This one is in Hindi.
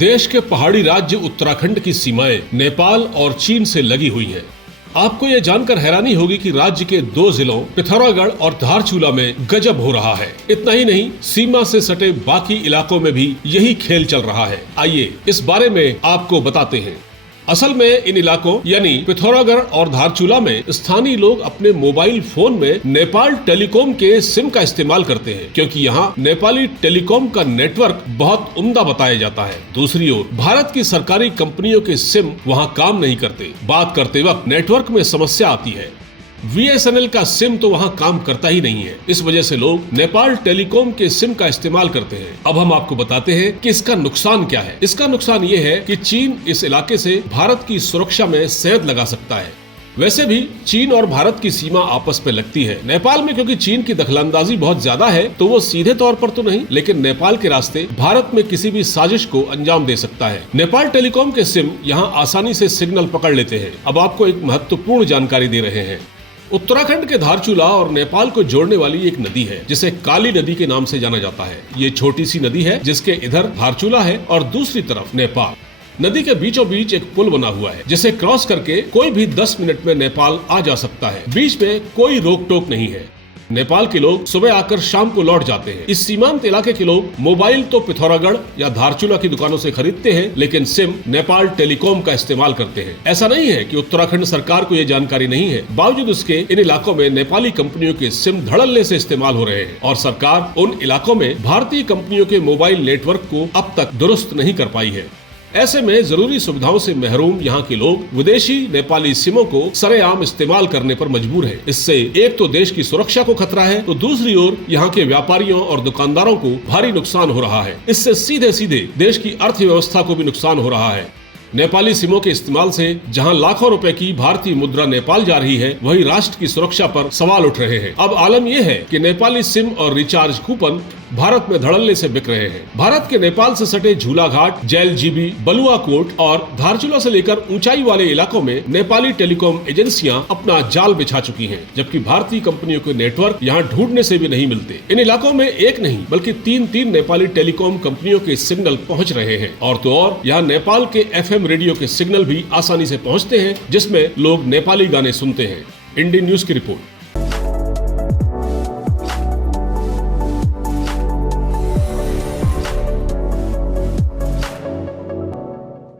देश के पहाड़ी राज्य उत्तराखंड की सीमाएं नेपाल और चीन से लगी हुई हैं। आपको ये जानकर हैरानी होगी कि राज्य के 2 जिलों पिथौरागढ़ और धारचूला में गजब हो रहा है। इतना ही नहीं, सीमा से सटे बाकी इलाकों में भी यही खेल चल रहा है। आइए इस बारे में आपको बताते हैं। असल में इन इलाकों यानी पिथौरागढ़ और धारचूला में स्थानीय लोग अपने मोबाइल फोन में नेपाल टेलीकॉम के सिम का इस्तेमाल करते हैं, क्योंकि यहाँ नेपाली टेलीकॉम का नेटवर्क बहुत उम्दा बताया जाता है। दूसरी ओर भारत की सरकारी कंपनियों के सिम वहाँ काम नहीं करते। बात करते वक्त नेटवर्क में समस्या आती है। BSNL का सिम तो वहाँ काम करता ही नहीं है। इस वजह से लोग नेपाल टेलीकॉम के सिम का इस्तेमाल करते हैं। अब हम आपको बताते हैं कि इसका नुकसान क्या है। इसका नुकसान ये है कि चीन इस इलाके से भारत की सुरक्षा में सेंध लगा सकता है। वैसे भी चीन और भारत की सीमा आपस में लगती है। नेपाल में क्योंकि चीन की दखलंदाजी बहुत ज्यादा है, तो वो सीधे तौर पर तो नहीं, लेकिन नेपाल के रास्ते भारत में किसी भी साजिश को अंजाम दे सकता है। नेपाल टेलीकॉम के सिम यहाँ आसानी से सिग्नल पकड़ लेते हैं। अब आपको एक महत्वपूर्ण जानकारी दे रहे हैं। उत्तराखंड के धारचूला और नेपाल को जोड़ने वाली एक नदी है, जिसे काली नदी के नाम से जाना जाता है। ये छोटी सी नदी है, जिसके इधर धारचूला है और दूसरी तरफ नेपाल। नदी के बीचों बीच एक पुल बना हुआ है, जिसे क्रॉस करके कोई भी 10 मिनट में नेपाल आ जा सकता है। बीच में कोई रोक टोक नहीं है। नेपाल के लोग सुबह आकर शाम को लौट जाते हैं। इस सीमांत इलाके के लोग मोबाइल तो पिथौरागढ़ या धारचूला की दुकानों से खरीदते हैं, लेकिन सिम नेपाल टेलीकॉम का इस्तेमाल करते हैं। ऐसा नहीं है कि उत्तराखंड सरकार को ये जानकारी नहीं है। बावजूद उसके इन इलाकों में नेपाली कंपनियों के सिम धड़ल्ले से इस्तेमाल हो रहे हैं और सरकार उन इलाकों में भारतीय कंपनियों के मोबाइल नेटवर्क को अब तक दुरुस्त नहीं कर पाई है। ऐसे में जरूरी सुविधाओं से महरूम यहाँ के लोग विदेशी नेपाली सिमों को सरेआम इस्तेमाल करने पर मजबूर हैं। इससे एक तो देश की सुरक्षा को खतरा है, तो दूसरी ओर यहाँ के व्यापारियों और दुकानदारों को भारी नुकसान हो रहा है। इससे सीधे सीधे देश की अर्थव्यवस्था को भी नुकसान हो रहा है। नेपाली सिमों के इस्तेमाल से जहां लाखों रुपए की भारतीय मुद्रा नेपाल जा रही है, वहीं राष्ट्र की सुरक्षा पर सवाल उठ रहे हैं। अब आलम यह है कि नेपाली सिम और रिचार्ज कूपन भारत में धड़ल्ले से बिक रहे हैं। भारत के नेपाल से सटे झूलाघाट, जैलजीबी, बलुआकोट और धारचूला से लेकर ऊंचाई वाले इलाकों में नेपाली टेलीकॉम एजेंसियां अपना जाल बिछा चुकी हैं, जबकि भारतीय कंपनियों के नेटवर्क यहां ढूंढने से भी नहीं मिलते। इन इलाकों में एक नहीं बल्कि 3 नेपाली टेलीकॉम कंपनियों के सिग्नल पहुंच रहे हैं। और तो और यहाँ नेपाल के FM रेडियो के सिग्नल भी आसानी से पहुंचते हैं, जिसमें लोग नेपाली गाने सुनते हैं। इंडियन न्यूज की रिपोर्ट।